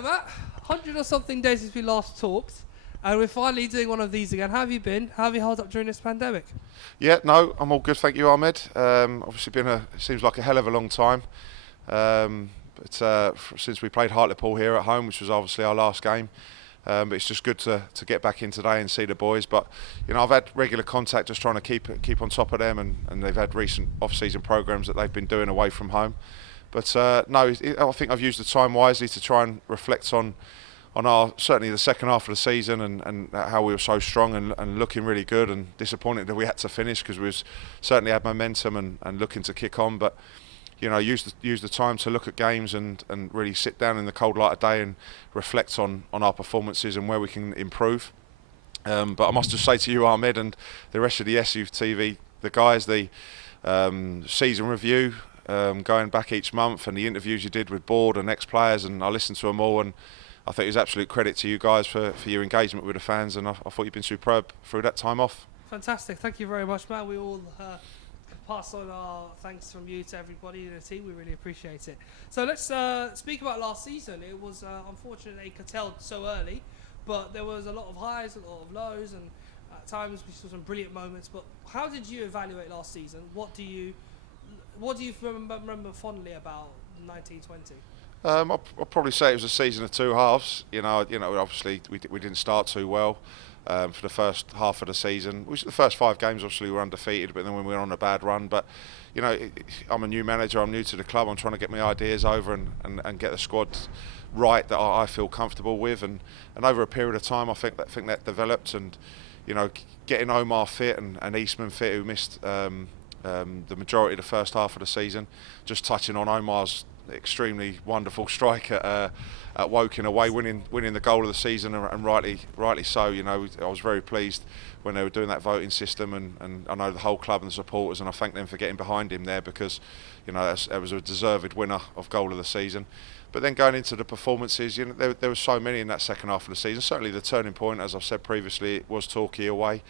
Hello, Matt. 100 or something days since we last talked, and we're finally doing one of these again. How have you been? How have you held up during this pandemic? Yeah, no, I'm all good, thank you, Ahmed. Obviously it seems like a hell of a long time. Since we played Hartlepool here at home, which was obviously our last game. But it's just good to get back in today and see the boys. But I've had regular contact, just trying to keep on top of them, and they've had recent off-season programs that they've been doing away from home. But I think I've used the time wisely to try and reflect on our certainly the second half of the season and how we were so strong and looking really good, and disappointed that we had to finish because we certainly had momentum and looking to kick on. But use the time to look at games and really sit down in the cold light of day and reflect on our performances and where we can improve. But I must just say to you, Ahmed, and the rest of the SUFCtv, the guys, the season review, going back each month, and the interviews you did with board and ex-players, and I listened to them all, and I think it was absolute credit to you guys for your engagement with the fans, and I thought you've been superb through that time off. Fantastic. Thank you very much, Matt. We all pass on our thanks from you to everybody in the team. We really appreciate it. So let's speak about last season. It was unfortunately curtailed so early, but there was a lot of highs, a lot of lows, and at times we saw some brilliant moments. But how did you evaluate last season? What do you remember fondly about 1920? I'll probably say it was a season of two halves. Obviously we didn't start too well for the first half of the season. The first 5 games, obviously, we were undefeated, but then when we were on a bad run. But I'm a new manager. I'm new to the club. I'm trying to get my ideas over and get the squad right that I feel comfortable with. And over a period of time, I think that developed. And getting Omar fit and Eastman fit, who missed the majority of the first half of the season. Just touching on Omar's extremely wonderful strike at Woking away, winning the goal of the season, and rightly so. I was very pleased when they were doing that voting system, and I know the whole club and the supporters, and I thank them for getting behind him there, because that was a deserved winner of goal of the season. But then going into the performances, there were so many in that second half of the season. Certainly the turning point, as I've said previously, it was Torquay away.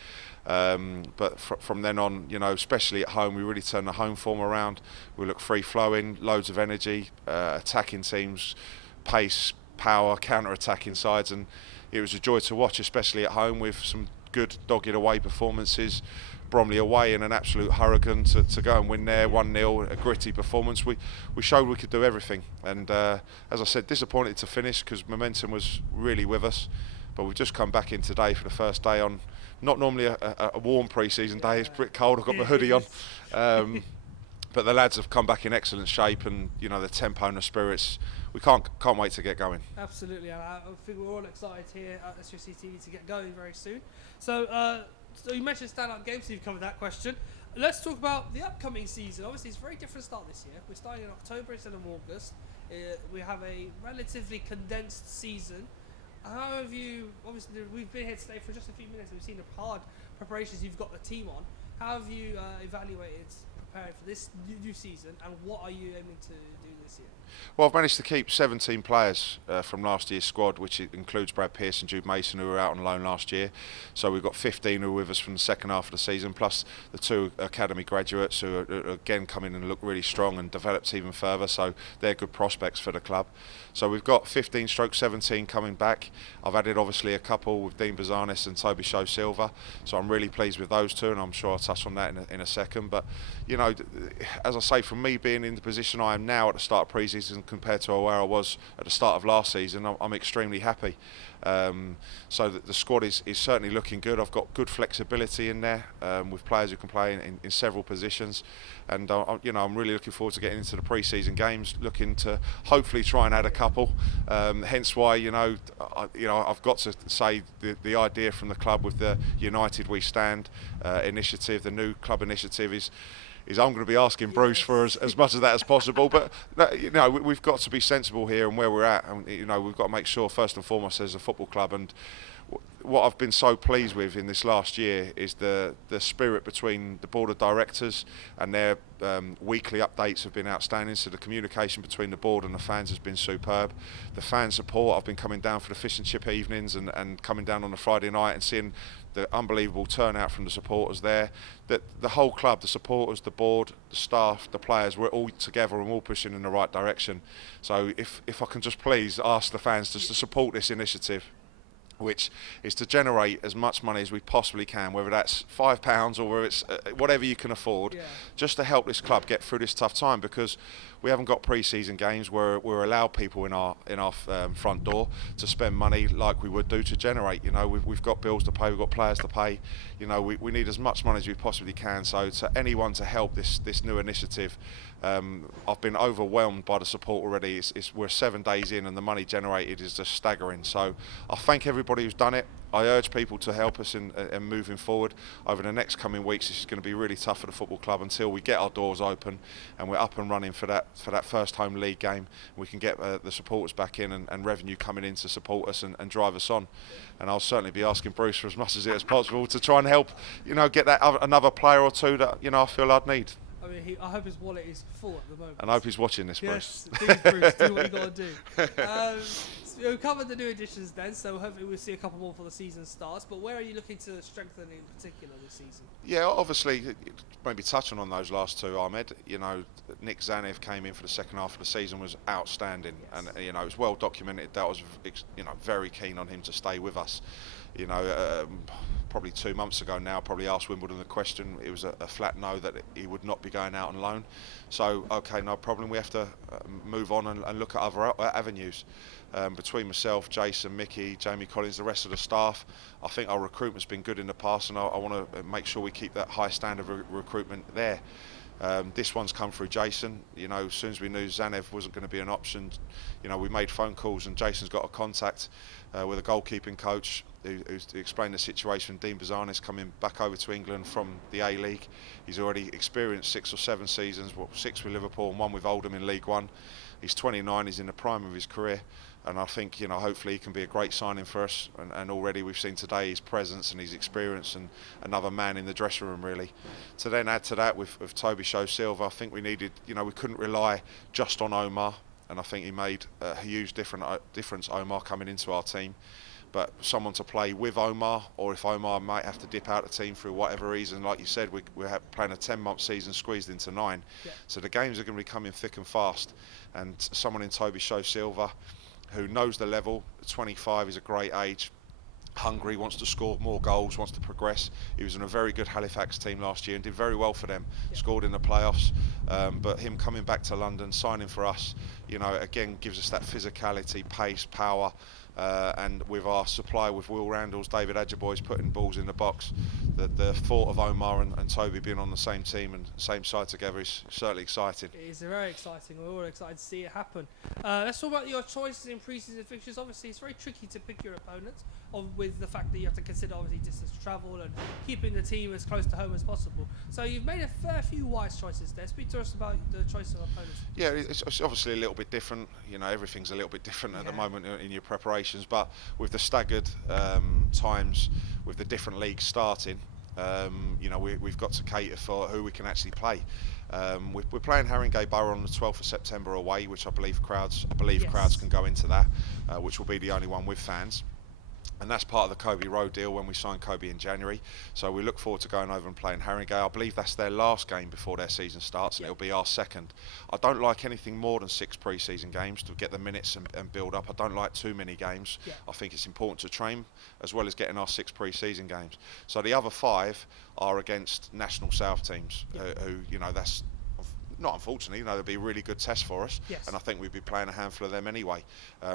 But from then on, especially at home, we really turned the home form around. We looked free-flowing, loads of energy, attacking teams, pace, power, counter-attacking sides, and it was a joy to watch, especially at home, with some good dogged away performances. Bromley away in an absolute hurricane to go and win there, 1-0, a gritty performance. We showed we could do everything, and as I said, disappointed to finish because momentum was really with us. But we've just come back in today for the first day on not normally a warm pre-season day. It's pretty cold. I've got my hoodie on. But the lads have come back in excellent shape, and the tempo and the spirits. We can't wait to get going. Absolutely, and I think we're all excited here at SUFCtv to get going very soon. So you mentioned stand-up games, so you've covered that question. Let's talk about the upcoming season. Obviously, it's a very different start this year. We're starting in October instead of August. We have a relatively condensed season. How have you, obviously we've been here today for just a few minutes and we've seen the hard preparations you've got the team on. How have you evaluated preparing for this new season, and what are you aiming to do this year? Well, I've managed to keep 17 players from last year's squad, which includes Brad Pearce and Jude Mason, who were out on loan last year. So we've got 15 who are with us from the second half of the season, plus the 2 academy graduates who are again come in and look really strong and developed even further. So they're good prospects for the club. So we've got 15/17 coming back. I've added obviously a couple with Dean Bazanis and Toby Show Silva. So I'm really pleased with those 2, and I'm sure I'll touch on that in a second. But as I say, from me being in the position I am now at the start of pre-season compared to where I was at the start of last season, I'm extremely happy. So the squad is certainly looking good. I've got good flexibility in there with players who can play in several positions, and I'm really looking forward to getting into the pre-season games, looking to hopefully try and add a couple. Hence why I've got to say the idea from the club with the United We Stand initiative, the new club initiative is I'm going to be asking Bruce for as much of that as possible. But we've got to be sensible here and where we're at, and we've got to make sure first and foremost as a football club, and what I've been so pleased with in this last year is the spirit between the board of directors, and their weekly updates have been outstanding. So the communication between the board and the fans has been superb. The fan support, I've been coming down for the fish and chip evenings and coming down on a Friday night and seeing the unbelievable turnout from the supporters there. That the whole club, the supporters, the board, the staff, the players, we're all together and all pushing in the right direction. So if I can just please ask the fans just to support this initiative, which is to generate as much money as we possibly can, whether that's £5 or whether it's whatever you can afford, just to help this club get through this tough time, because we haven't got pre-season games where we're allowed people in our front door to spend money like we would do to generate. You know, we've got bills to pay, we've got players to pay. You know, we need as much money as we possibly can. So to anyone to help this new initiative, I've been overwhelmed by the support already. We're 7 days in and the money generated is just staggering. So I thank everybody who's done it. I urge people to help us in moving forward. Over the next coming weeks, this is going to be really tough for the football club until we get our doors open and we're up and running for that first home league game. We can get the supporters back in and revenue coming in to support us and drive us on. And I'll certainly be asking Bruce for as much as possible to try and help, you know, get that another player or two that, you know, I feel I'd need. I mean, I hope his wallet is full at the moment. And I hope he's watching this, Yes, Bruce. please, Bruce, do what you got to do. So we've covered the new additions then, so hopefully we'll see a couple more before the season starts. But where are you looking to strengthen in particular this season? Yeah, obviously, maybe touching on those last two, Ahmed. You know, Nick Zanev came in for the second half of the season, was outstanding, and you know, it was well documented that I was, you know, very keen on him to stay with us. You know, probably 2 months ago now, probably asked Wimbledon the question. It was a flat no that he would not be going out on loan. So, okay, no problem. We have to move on and look at other avenues. Between myself, Jason, Mickey, Jamie Collins, the rest of the staff, I think our recruitment's been good in the past, and I want to make sure we keep that high standard of recruitment there. This one's come through Jason. You know, as soon as we knew Zanev wasn't going to be an option, you know, we made phone calls, and Jason's got a contact with a goalkeeping coach who's explained the situation. Dean Bazanis coming back over to England from the A-League. He's already experienced 6 or 7 seasons, 6 with Liverpool and 1 with Oldham in League One. He's 29, he's in the prime of his career, and I think, you know, hopefully he can be a great signing for us, and already we've seen today his presence and his experience, and another man in the dressing room really. To then add to that with Toby Silva, I think we needed, you know, we couldn't rely just on Omar, and I think he made a huge difference, Omar, coming into our team. But someone to play with Omar, or if Omar might have to dip out the team for whatever reason, like you said, we're playing a 10-month season squeezed into 9. Yeah. So the games are going to be coming thick and fast. And someone in Toby Silva, who knows the level, 25 is a great age, hungry, wants to score more goals, wants to progress. He was in a very good Halifax team last year and did very well for them, scored in the playoffs. But him coming back to London, signing for us, you know, again gives us that physicality, pace, power. And with our supply with Will Randalls, David Adjaboy's putting balls in the box, the thought of Omar and Toby being on the same team and same side together is certainly exciting. It is very exciting. We're all excited to see it happen. Let's talk about your choices in pre-season fixtures. Obviously, it's very tricky to pick your opponents, with the fact that you have to consider obviously distance to travel and keeping the team as close to home as possible. So you've made a fair few wise choices there. Speak to us about the choice of opponents. Yeah, it's obviously a little bit different. You know, everything's a little bit different at the moment in your preparations, but with the staggered times, with the different leagues starting, you know, we've got to cater for who we can actually play. We're playing Haringey Borough on the 12th of September away, which I believe crowds can go into that, which will be the only one with fans. And that's part of the Kobe Road deal when we signed Kobe in January. So we look forward to going over and playing Haringey. I believe that's their last game before their season starts, and it'll be our second. I don't like anything more than 6 pre-season games to get the minutes and build up. I don't like too many games. I think it's important to train as well as getting our 6 pre-season games. So the other 5 are against National South teams, who, you know, that's not unfortunately, you know, there'll be a really good test for us, and I think we'd be playing a handful of them anyway.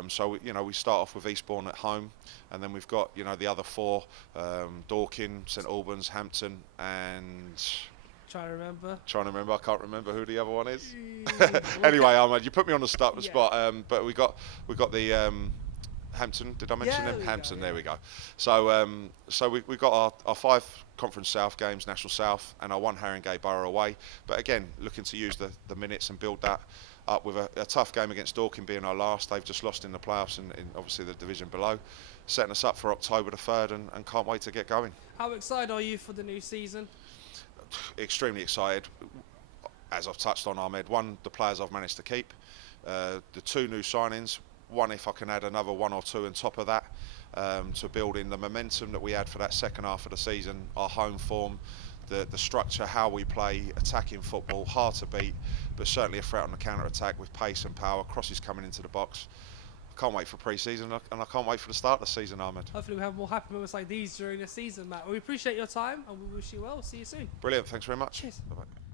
So, you know, we start off with Eastbourne at home, and then we've got, you know, the other 4, Dorking, St Albans, Hampton, and... Trying to remember. I can't remember who the other one is. Anyway, Ahmed, you put me on the spot. But we got the Hampton. Did I mention them? Hampton. There we go. So we got our 5 Conference South games, National South, and our 1 Haringey Borough away. But again, looking to use the minutes and build that up with a tough game against Dorking being our last. They've just lost in the playoffs in obviously the division below, setting us up for October the 3rd, and can't wait to get going. How excited are you for the new season? Extremely excited. As I've touched on, Ahmed, one, the players I've managed to keep, the 2 new signings, one if I can add another 1 or 2 on top of that, to build in the momentum that we had for that second half of the season, our home form, the structure, how we play, attacking football, hard to beat, but certainly a threat on the counter-attack with pace and power, crosses coming into the box. I can't wait for pre-season, and I can't wait for the start of the season, Ahmed. Hopefully we have more happy moments like these during the season, Matt. We appreciate your time and we wish you well. See you soon. Brilliant, thanks very much. Cheers. Bye-bye.